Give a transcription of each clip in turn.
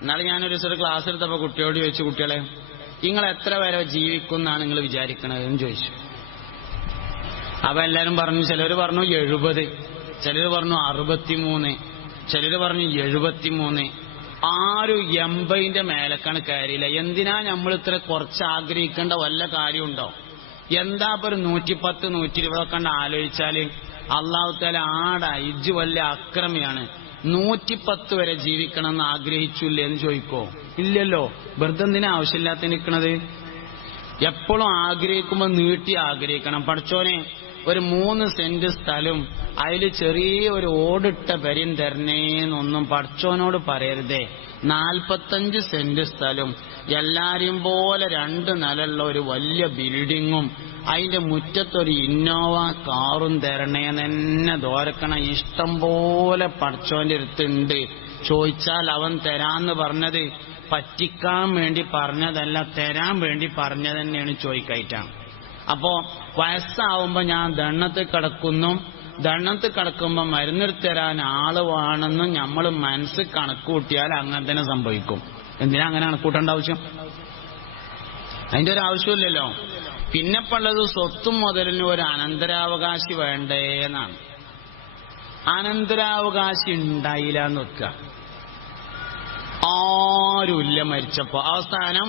എന്നാലും ഞാനൊരു ദിവസം ക്ലാസ് എടുത്തപ്പോൾ കുട്ടിയോട് ചോദിച്ചു, കുട്ടികളെ നിങ്ങൾ എത്ര വരെ ജീവിക്കും എന്നാണ് നിങ്ങൾ വിചാരിക്കണത് എന്ന് ചോദിച്ചു. അപ്പൊ എല്ലാരും പറഞ്ഞു, ചിലർ പറഞ്ഞു 70, ചിലർ പറഞ്ഞു 63, ചിലർ പറഞ്ഞു 73. ആരും 80ന്റെ മേലക്കാണ് കയറിയില്ല. എന്തിനാ നമ്മൾ ഇത്ര കുറച്ച് ആഗ്രഹിക്കേണ്ട വല്ല കാര്യമുണ്ടോ? എന്താ ഇപ്പൊ ഒരു 110, 120 കണ്ട് ആലോചിച്ചാല് അള്ളാഹു തആല ഇജ്ജ് വല്ല അക്രമിയാണ്, 110 വരെ ജീവിക്കണം എന്ന് ആഗ്രഹിച്ചില്ലേ എന്ന് ചോദിക്കോ? ഇല്ലല്ലോ. വെറുതെ എന്തിനാ ആവശ്യമില്ലാത്ത നിൽക്കണത്? എപ്പോഴും ആഗ്രഹിക്കുമ്പോൾ നീട്ടി ആഗ്രഹിക്കണം. പഠിച്ചോനെ ഒരു 3 സെന്റ് സ്ഥലവും അതിൽ ചെറിയ ഒരു ഓടിട്ട പെരയും തരണേന്നൊന്നും പഠിച്ചോനോട് പറയരുതേ. 45 സെന്റ് സ്ഥലവും എല്ലാരെയും പോലെ 2 നിലയുള്ള ഒരു വലിയ ബിൽഡിങ്ങും അതിന്റെ മുറ്റത്തൊരു ഇന്നോവ കാറും തരണേന്ന് തന്നെ ദോരക്കണം. ഇഷ്ടം പോലെ പഠിച്ചോന്റെ അടുത്തുണ്ട്. ചോദിച്ചാൽ അവൻ തരാന്ന് പറഞ്ഞത് പറ്റിക്കാൻ വേണ്ടി പറഞ്ഞതല്ല, തരാൻ വേണ്ടി പറഞ്ഞത് തന്നെയാണ് ചോദിക്കായിട്ടാണ്. അപ്പോ വയസ്സാവുമ്പോ ഞാൻ ദണ്ണത്ത് കിടക്കുമ്പോ മരുന്നെടുത്ത് തരാൻ ആള് വേണമെന്നും നമ്മൾ മനസ്സ് കണക്കൂട്ടിയാൽ അങ്ങനെ തന്നെ സംഭവിക്കും. എന്തിനാ അങ്ങനെ കണക്കൂട്ടേണ്ട ആവശ്യം? അതിന്റെ ഒരു ആവശ്യമില്ലല്ലോ. പിന്നെ പള്ളത് സ്വത്തും മുതലിനും ഒരു അനന്തരാവകാശി വേണ്ടേന്നാണ്. അനന്തരാവകാശി ഉണ്ടായില്ല എന്ന് വെക്കുക, ആരുമില്ല മരിച്ചപ്പോ. അവസാനം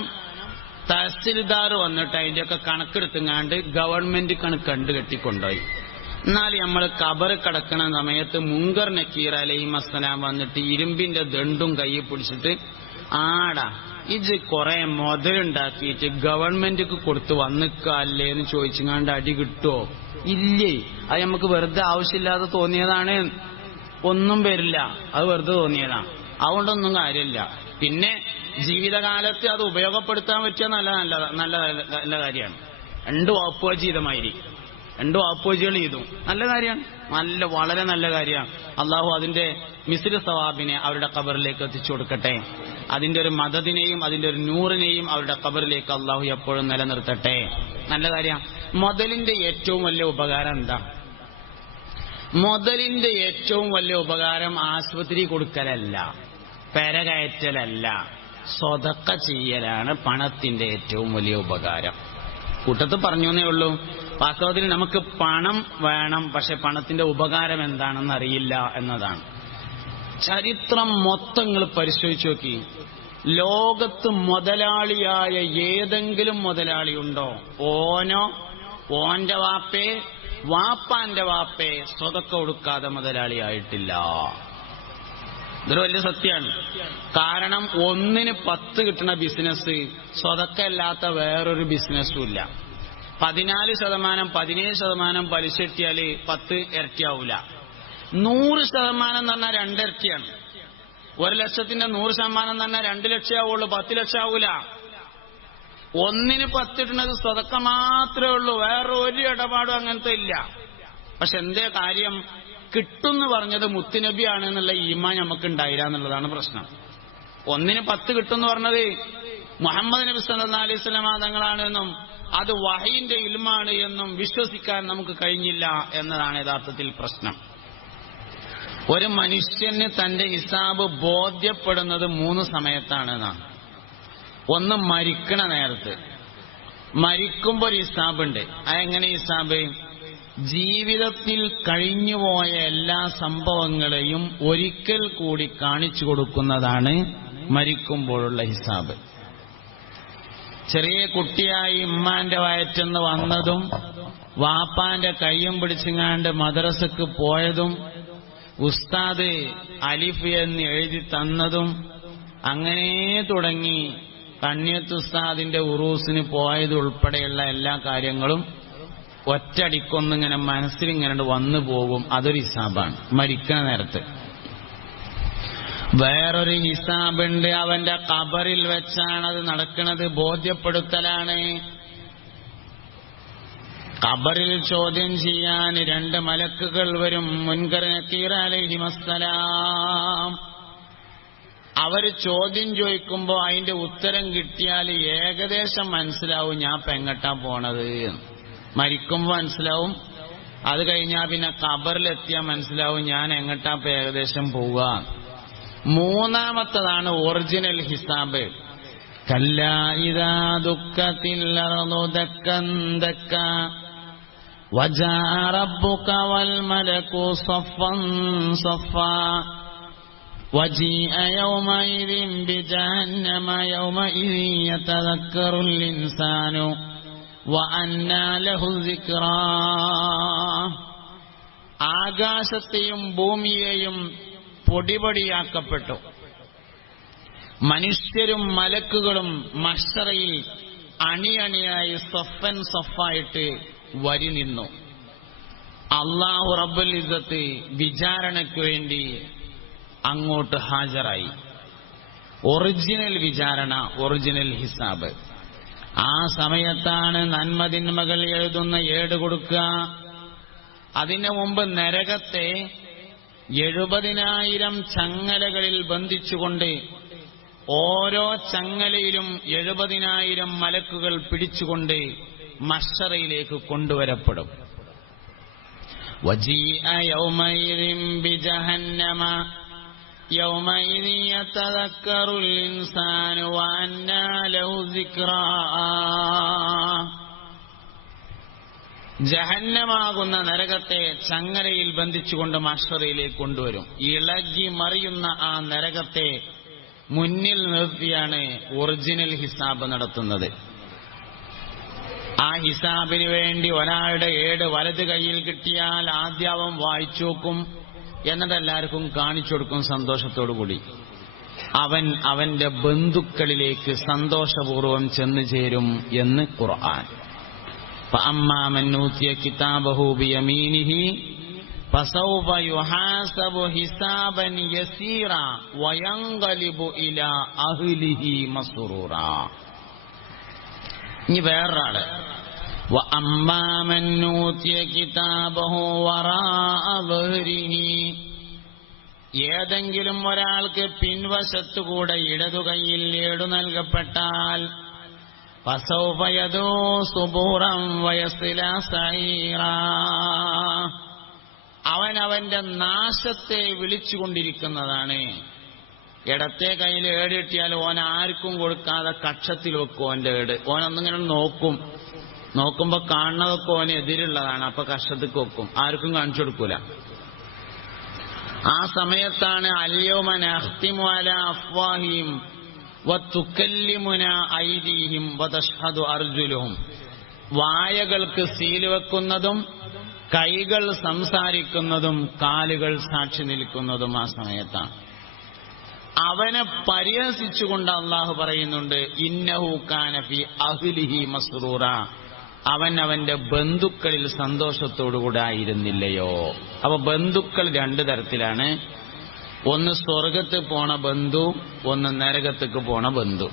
തഹസിൽദാർ വന്നിട്ട് അതിന്റെയൊക്കെ കണക്കെടുത്തുങ്ങാണ്ട് ഗവൺമെന്റ് കണ്ട് കെട്ടിക്കൊണ്ടുപോയി. എന്നാൽ നമ്മൾ ഖബർ കിടക്കുന്ന സമയത്ത് മുങ്കർ നക്കീർ അലൈഹിസ്സലാം വന്നിട്ട് ഇരുമ്പിന്റെ ദണ്ടും കയ്യിൽ പിടിച്ചിട്ട്, ഇജ് കുറെ മുതലുണ്ടാക്കിയിട്ട് ഗവൺമെന്റിക്ക് കൊടുത്ത് വന്നിക്കല്ലേ എന്ന് ചോദിച്ചുങ്ങാണ്ട് അടി കിട്ടുമോ? ഇല്ലേ. അത് നമുക്ക് വെറുതെ ആവശ്യമില്ലാതെ തോന്നിയതാണ്, ഒന്നും വരില്ല, അത് വെറുതെ തോന്നിയതാണ്, അതുകൊണ്ടൊന്നും കാര്യമില്ല. പിന്നെ ജീവിതകാലത്ത് അത് ഉപയോഗപ്പെടുത്താൻ പറ്റിയ നല്ല കാര്യമാണ്. 2 വകുപ്പുകൾ ചെയ്തമാതിരി 2 വകുപ്പുകൾ ചെയ്തു, നല്ല കാര്യമാണ്, വളരെ നല്ല കാര്യമാണ്. അള്ളാഹു അതിന്റെ മിസ്ര സവാബിനെ അവരുടെ ഖബറിലേക്ക് എത്തിച്ചു കൊടുക്കട്ടെ. അതിന്റെ ഒരു മദദിനെയും അതിന്റെ ഒരു നൂറിനെയും അവരുടെ ഖബറിലേക്ക് അള്ളാഹു എപ്പോഴും നിലനിർത്തട്ടെ. നല്ല കാര്യമാണ്. മുതലിന്റെ ഏറ്റവും വലിയ ഉപകാരം എന്താ? മുതലിന്റെ ഏറ്റവും വലിയ ഉപകാരം ആശുപത്രി കൊടുക്കലല്ല, പെരകയറ്റലല്ല, സ്വതക്ക ചെയ്യലാണ് പണത്തിന്റെ ഏറ്റവും വലിയ ഉപകാരം. കൂട്ടത്ത് പറഞ്ഞേ ഉള്ളൂ. വാസ്തവത്തിൽ നമുക്ക് പണം വേണം, പക്ഷെ പണത്തിന്റെ ഉപകാരം എന്താണെന്ന് അറിയില്ല എന്നതാണ്. ചരിത്രം മൊത്തം നിങ്ങൾ പരിശോധിച്ചു നോക്കി. ലോകത്ത് മുതലാളിയായ ഏതെങ്കിലും മുതലാളി ഉണ്ടോ? ഓനോ ഓന്റെ വാപ്പാന്റെ വാപ്പേ സ്വതക്ക കൊടുക്കാതെ മുതലാളിയായിട്ടില്ല. ഇതൊരു വലിയ സത്യമാണ്. കാരണം 1ന് 10 കിട്ടുന്ന ബിസിനസ് സ്വതക്കല്ലാത്ത വേറൊരു ബിസിനസ്സും ഇല്ല. 14%, 17% പലിശ കിട്ടിയാല് 10 ഇരട്ടിയാവൂല. 100% എന്ന് പറഞ്ഞാൽ 2 ഇരട്ടിയാണ്. 1,00,000ന്റെ 100% എന്ന് പറഞ്ഞാൽ 2 ലക്ഷം ആവുള്ളൂ, 10 ലക്ഷം ആവൂല. 1ന് 10 ഇടുന്നത് സ്വതക്ക മാത്രമേ ഉള്ളൂ, വേറെ ഒരു ഇടപാടും അങ്ങനത്തെ ഇല്ല. പക്ഷെ എന്തേ കാര്യം? കിട്ടുമെന്ന് പറഞ്ഞത് മുത്തുനബിയാണ് എന്നുള്ള ഈമാൻ നമുക്ക് ഉണ്ടായില്ല എന്നുള്ളതാണ് പ്രശ്നം. 1ന് 10 കിട്ടുമെന്ന് പറഞ്ഞത് മുഹമ്മദ് നബി സല്ലല്ലാഹു അലൈഹി വസല്ലം തങ്ങളാണ് എന്നും അത് വഹയിന്റെ ഇൽമാണ് എന്നും വിശ്വസിക്കാൻ നമുക്ക് കഴിഞ്ഞില്ല എന്നതാണ് യഥാർത്ഥത്തിൽ പ്രശ്നം. ഒരു മനുഷ്യന് തന്റെ ഹിസാബ് ബോധ്യപ്പെടുന്നത് 3 സമയത്താണ് എന്നാണ്. ഒന്ന് മരിക്കണ നേരത്ത്. മരിക്കുമ്പോൾ ഒരു ഹിസാബുണ്ട്. അതെങ്ങനെ ഹിസാബ്? ജീവിതത്തിൽ കഴിഞ്ഞുപോയ എല്ലാ സംഭവങ്ങളെയും ഒരിക്കൽ കൂടി കാണിച്ചു കൊടുക്കുന്നതാണ് മരിക്കുമ്പോഴുള്ള ഹിസാബ്. ചെറിയ കുട്ടിയായി ഉമ്മാന്റെ വയറ്റെന്ന് വന്നതും വാപ്പാന്റെ കയ്യും പിടിച്ചുങ്ങാണ്ട് മദ്രസക്ക് പോയതും ഉസ്താദ് അലിഫ് എന്ന് എഴുതി തന്നതും അങ്ങനെ തുടങ്ങി കണ്യത്ത് ഉസ്താദിന്റെ ഉറൂസിന് പോയത് ഉൾപ്പെടെയുള്ള എല്ലാ കാര്യങ്ങളും ഒറ്റടിക്കൊന്നിങ്ങനെ മനസ്സിലിങ്ങനെ വന്നു പോകും. അതൊരു ഹിസാബാണ് മരിക്കണ നേരത്ത്. വേറൊരു ഹിസാബുണ്ട്, അവന്റെ ഖബറിൽ വെച്ചാണ് അത് നടക്കുന്നത്, ബോധ്യപ്പെടുത്തലാണ്. ഖബറിൽ ചോദ്യം ചെയ്യാൻ 2 മലക്കുകൾ വരും, മുൻകർ നക്കീർ അലൈഹിസ്സലാം. അവര് ചോദ്യം ചോദിക്കുമ്പോ അതിന്റെ ഉത്തരം കിട്ടിയാൽ ഏകദേശം മനസ്സിലാവും ഞാൻ പെങ്ങട്ടാ പോണത്. മരിക്കുമ്പോ മനസ്സിലാവും, അത് കഴിഞ്ഞാൽ പിന്നെ ഖബറിലെത്തിയാൽ മനസ്സിലാവും ഞാൻ എങ്ങട്ടാ ഏകദേശം പോവുക. മൂന്നാമത്തതാണ് ഒറിജിനൽ ഹിസാബ്. കല്ലാ ഇദാ ദുക്കത്തിൽ അർളു ദക്കൻ ദക്ക വജാഅ റബ്ബുക വൽ മലകു സഫൻ സഫാ വജീഅ യൗമഇദിൻ ബിജഹന്നമ യൗമഇദിൻ യതദക്കറുൽ ഇൻസാനു വഅന്നാ ലഹു സിക്റാ. ആകാശത്തെയും ഭൂമിയെയും പൊടിപൊടിയാക്കപ്പെട്ടു. മനുഷ്യരും മലക്കുകളും മഹ്ശറയിൽ അണിയണിയായി സഫൻ സഫായിട്ട് വരി നിന്നു. അല്ലാഹു റബ്ബുൽ ഇസ്സത്ത് വിചാരണയ്ക്ക് വേണ്ടി അങ്ങോട്ട് ഹാജരായി. ഒറിജിനൽ വിചാരണ, ഒറിജിനൽ ഹിസാബ്. ആ സമയത്താണ് നന്മതിന്മകൾ എഴുതുന്ന ഏട് കൊടുക്കുക. അതിനു മുമ്പ് നരകത്തെ 70,000 ചങ്ങലകളിൽ ബന്ധിച്ചുകൊണ്ട് ഓരോ ചങ്ങലയിലും 70,000 മലക്കുകൾ പിടിച്ചുകൊണ്ട് മഹ്ശറയിലേക്ക് കൊണ്ടുവരപ്പെടും. വജീഅ യൗമഇദിൻ ബിജഹന്നമ യൗമഇദിൻ യതദക്കറുൽ ഇൻസാനു വഅന്നാ ലഹു സിക്റാ. ജഹന്നമാകുന്ന നരകത്തെ ചങ്ങലയിൽ ബന്ധിച്ചുകൊണ്ട് മഹ്ശറയിലേക്ക് കൊണ്ടുവരും. ഇളകി മറിയുന്ന ആ നരകത്തെ മുന്നിൽ നിർത്തിയാണ് ഒറിജിനൽ ഹിസാബ് നടത്തുന്നത്. ആ ഹിസാബിന് വേണ്ടി ഒരാളുടെ ഏട് വലത് കൈയിൽ കിട്ടിയാൽ ആദ്യം അവൻ വായിച്ചു നോക്കും, എന്നിട്ട് എല്ലാവർക്കും കാണിച്ചു കൊടുക്കും സന്തോഷത്തോടുകൂടി. അവൻ അവന്റെ ബന്ധുക്കളിലേക്ക് സന്തോഷപൂർവം ചെന്നു ചേരും എന്ന് ഖുർആൻ. فأما من أوتي كتابه بيمينه فسوف يحاسب حسابا يسيرا وينقلب إلى أهله مسرورا. ഇനി വേറൊരാള് وأما من أوتي كتابه وراء ظهره. ഏതെങ്കിലും ഒരാൾക്ക് പിൻവശത്തുകൂടെ ഇടതുകൈയിൽ ഏടു നൽകപ്പെട്ടാൽ فسوف يدعو ثبورا ويصلى سعيرا. അവൻ അവന്റെ നാശത്തെ വിളിച്ചുകൊണ്ടിരിക്കുന്നതാണ്. ഇടത്തെ കയ്യിൽ ഏട് കിട്ടിയാൽ ഓൻ ആർക്കും കൊടുക്കാതെ കക്ഷത്തിൽ വെക്കും. ഓന്റെ ഏട് ഓനൊന്നിങ്ങനെ നോക്കുമ്പോ കാണുന്നതൊക്കെ ഓന് എതിരുള്ളതാണ്. അപ്പൊ കക്ഷത്തിൽ വെക്കും, ആർക്കും കാണിച്ചു കൊടുക്കൂല. ആ സമയത്താണ് അൽയൗമ നഖ്തിമു അലാ അഫ്വാഹിഹിം വതുകല്ലിമുനാ ഐദീഹിം വതഷ്ഹദു അർജുലുഹും. വായകൾക്ക് സീൽ വെക്കുന്നതും കൈകൾ സംസാരിക്കുന്നതും കാലുകൾ സാക്ഷി നിൽക്കുന്നതും ആ സമയത്താണ്. അവനെ പരിഹസിച്ചുകൊണ്ട് അള്ളാഹു പറയുന്നുണ്ട്, ഇന്നഹു കാന ഫീ അഹ്ലിഹി മസ്റൂറ. അവൻ അവന്റെ ബന്ധുക്കളിൽ സന്തോഷത്തോടുകൂടെ ആയിരുന്നില്ലയോ. അപ്പൊ ബന്ധുക്കൾ രണ്ടു തരത്തിലാണ്. ഒന്ന് സ്വർഗത്ത് പോണ ബന്ധു, ഒന്ന് നരകത്തേക്ക് പോണ ബന്ധു.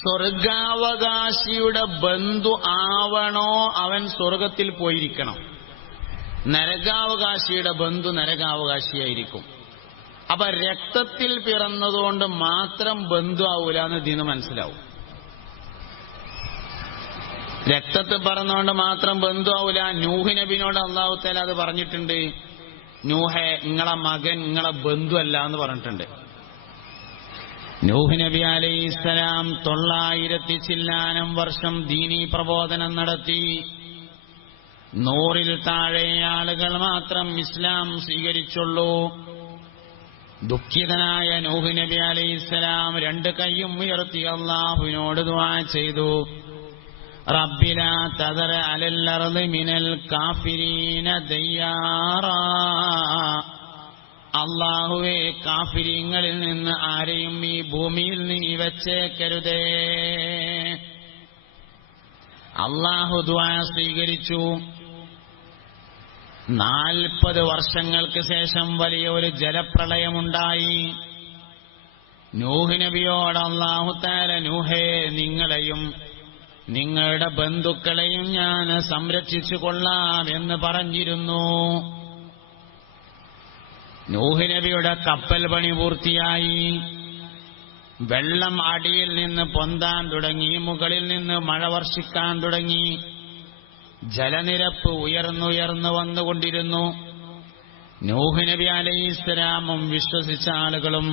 സ്വർഗാവകാശിയുടെ ബന്ധു ആവണോ അവൻ സ്വർഗത്തിൽ പോയിരിക്കണം. നരകാവകാശിയുടെ ബന്ധു നരകാവകാശിയായിരിക്കും. അപ്പൊ രക്തത്തിൽ പിറന്നതുകൊണ്ട് മാത്രം ബന്ധു ആവൂല എന്ന് ഇതിന് മനസ്സിലാവും. രക്തത്തിൽ പിറന്നുകൊണ്ട് മാത്രം ബന്ധു ആവൂല. നൂഹ് നബിനോട് അല്ലാഹു തആല അത് പറഞ്ഞിട്ടുണ്ട്. നൂഹേ, നിങ്ങളെ മകൻ നിങ്ങളെ ബന്ധു അല്ല എന്ന് പറഞ്ഞിട്ടുണ്ട്. നൂഹ് നബി അലൈഹിസ്സലാം 900 ചില്ലാനം വർഷം ദീനീ പ്രബോധനം നടത്തി. 100-ൽ താഴെ ആളുകൾ മാത്രം ഇസ്ലാം സ്വീകരിച്ചുള്ളൂ. ദുഃഖിതനായ നൂഹ് നബി അലൈഹിസ്സലാം 2 കൈയും ഉയർത്തി അല്ലാഹുവിനോട് ദുആ ചെയ്തു. റബ്ബി ലാ തദർ അലൽ അർളി മിനൽ കാഫിരീന ദയ്യാറാ. അല്ലാഹുവേ, കാഫിരീങ്ങളിൽ നിന്ന് ആരെയും ഈ ഭൂമിയിൽ നീ വെച്ചേക്കരുതേ. അല്ലാഹു ദുആ സ്വീകരിച്ചു. 40 വർഷങ്ങൾക്ക് ശേഷം വലിയ ഒരു ജലപ്രളയമുണ്ടായി. നൂഹ് നബിയോട് അല്ലാഹു തആല, നൂഹേ, നിങ്ങളെയും നിങ്ങളുടെ ബന്ധുക്കളെയും ഞാൻ സംരക്ഷിച്ചു കൊള്ളാം എന്ന് പറഞ്ഞിരുന്നു. നൂഹ് നബിയുടെ കപ്പൽ പണി പൂർത്തിയായി. വെള്ളം അടിയിൽ നിന്ന് പൊന്താൻ തുടങ്ങി, മുകളിൽ നിന്ന് മഴ വർഷിക്കാൻ തുടങ്ങി. ജലനിരപ്പ് ഉയർന്നുയർന്നു വന്നുകൊണ്ടിരുന്നു. നൂഹ് നബി അലൈഹിസ്സലാമും വിശ്വസിച്ച ആളുകളും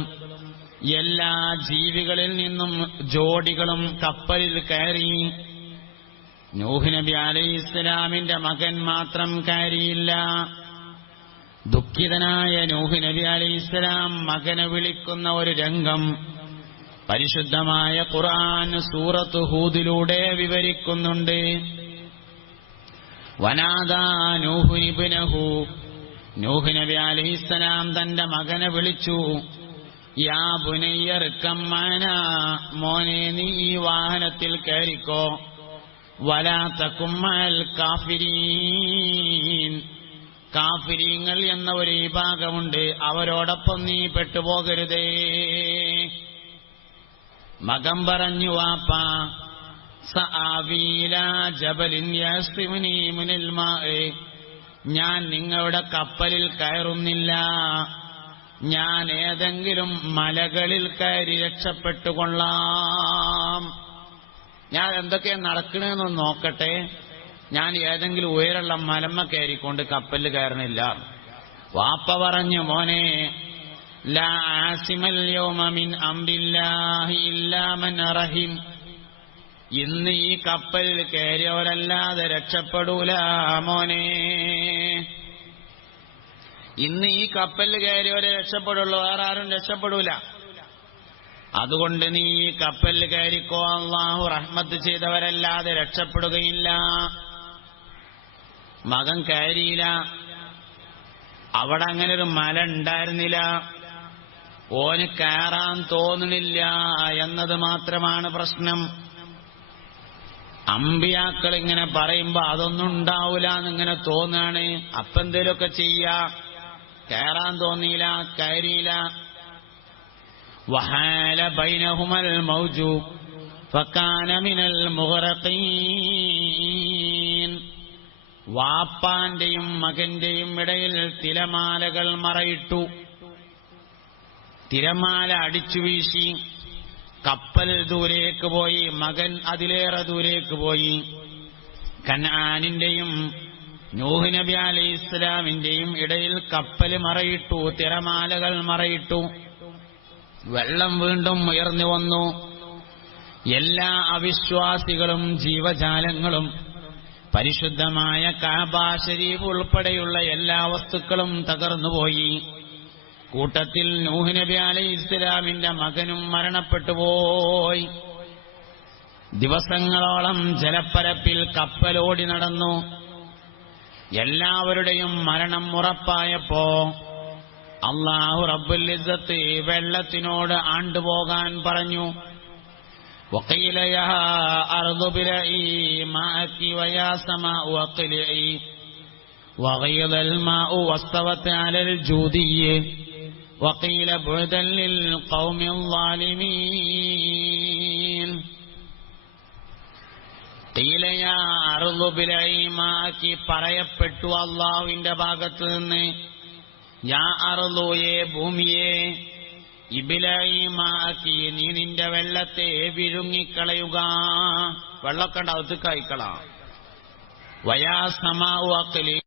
എല്ലാ ജീവികളിൽ നിന്നും ജോഡികളും കപ്പലിൽ കയറി. നൂഹ് നബി അലൈഹിസ്സലാമിന്റെ മകൻ മാത്രം കയറിയില്ല. ദുഃഖിതനായ നൂഹ് നബി അലൈഹിസ്സലാം മകനെ വിളിക്കുന്ന ഒരു രംഗം പരിശുദ്ധമായ ഖുർആൻ സൂറത്ത് ഹൂദിലൂടെ വിവരിക്കുന്നുണ്ട്. വനാദാ നൂഹു ഇബ്നഹു, നൂഹ് നബി അലൈഹിസ്സലാം തന്റെ മകനെ വിളിച്ചു. യാ ബുനയ്യ ഇർകം മഅനാ, മോനെ നീ ഈ വാഹനത്തിൽ കയറിക്കോ. വലാ തകും മഅൽ കാഫിരീൻ, കാഫിരീങ്ങൾ എന്ന ഒരു വിഭാഗമുണ്ട്, അവരോടൊപ്പം നീ പെട്ടുപോകരുതേ. മകൻ പറഞ്ഞു, വാപ്പാ സആവി ഇലാ ജബലിൻ യസ്തിമുനി മിനൽ മാഇ, ഞാൻ നിങ്ങളുടെ കപ്പലിൽ കയറുന്നില്ല, ഞാൻ ഏതെങ്കിലും മലകളിൽ കയറി രക്ഷപ്പെട്ടുകൊള്ളാം. ഞാൻ എന്തൊക്കെ നടക്കണമെന്ന് നോക്കട്ടെ, ഞാൻ ഏതെങ്കിലും ഉയരമുള്ള മലമ്മ കയറിക്കൊണ്ട് കപ്പലിൽ കയറണില്ല. വാപ്പ പറഞ്ഞു, മോനെ ലാ ആസിമൽ യൗമ മിൻ അംരില്ലാഹി ഇല്ലാ മൻ റഹിം, ഇന്ന് ഈ കപ്പലിൽ കയറിയവരല്ലാതെ രക്ഷപ്പെടൂല മോനെ. ഇന്ന് ഈ കപ്പലിൽ കയറിയവരെ രക്ഷപ്പെടുള്ളൂ, വേറെ ആരും രക്ഷപ്പെടൂല. അതുകൊണ്ട് നീ ഈ കപ്പലിൽ കയറിക്കോ, അല്ലാഹു റഹ്മത്ത് ചെയ്തവരല്ലാതെ രക്ഷപ്പെടുകയില്ല. മകൻ കയറിയില്ല. അവിടെ അങ്ങനെ ഒരു മല ഉണ്ടായിരുന്നില്ല. ഓന് കയറാൻ തോന്നണില്ല എന്നത് മാത്രമാണ് പ്രശ്നം. അമ്പിയാക്കൾ ഇങ്ങനെ പറയുമ്പോ അതൊന്നും ഉണ്ടാവൂല എന്നിങ്ങനെ തോന്നാണ്. അപ്പെന്തേലൊക്കെ ചെയ്യാ. കയറാൻ തോന്നിയില്ല, കയറിയില്ല. വഹാല ബൈനഹുമൽ മൗജു ഫകാന മിനൽ മുഗ്റഖീൻ, വാപ്പാന്റെയും മകന്റെയും ഇടയിൽ തിരമാലകൾ മറയിട്ടു. തിരമാല അടിച്ചു വീശി. കപ്പൽ ദൂരേക്ക് പോയി, മകൻ അതിലേറെ ദൂരേക്ക് പോയി. കനാനിന്റെയും നൂഹ് നബി അലൈഹിസ്സലാമിന്റെയും ഇടയിൽ കപ്പൽ മറയിട്ടു, തിരമാലകൾ മറയിട്ടു. വെള്ളം വീണ്ടും ഉയർന്നു വന്നു. എല്ലാ അവിശ്വാസികളും ജീവജാലങ്ങളും പരിശുദ്ധമായ കഅബ ശരീഫ് ഉൾപ്പെടെയുള്ള എല്ലാ വസ്തുക്കളും തകർന്നുപോയി. കൂട്ടത്തിൽ നൂഹ് നബി അലൈഹിസ്സലാമിന്റെ മകനും മരണപ്പെട്ടുപോയി. ദിവസങ്ങളോളം ജലപ്പരപ്പിൽ കപ്പലോടി നടന്നു. എല്ലാവരുടെയും മരണം ഉറപ്പായപ്പോ അല്ലാഹു റബ്ബുൽ ഇസ്സത്ത് വെള്ളത്തിനോട് ആണ്ടുപോകാൻ പറഞ്ഞു. വഖീല യാ അർദു ബിലഈ മാഅകി വയാ സമാഉ വഖ്ലിഈ വഗീദൽ മാഉ വസ്തവത് അലൽ ജൂദിയ്യ വഖീല ബുഅദൻ ലിൽ ഖൗമിൽ ളാലിമീൻ. ഖീല യാ അർദു ബിലഈ മാഅകി, പറയപ്പെട്ടു അല്ലാഹുവിന്റെ ഭാഗത്ത് നിന്ന്, യാ അർദുയേ ഭൂമിയെ, ഇബ്ലഈ മാഅകി, നീ നിന്റെ വെള്ളത്തെ വിഴുങ്ങിക്കളയുക, വെള്ളമൊക്കെ അകത്ത് കഴിക്കളാം. വയാ സമാഉ അഖ്ലി,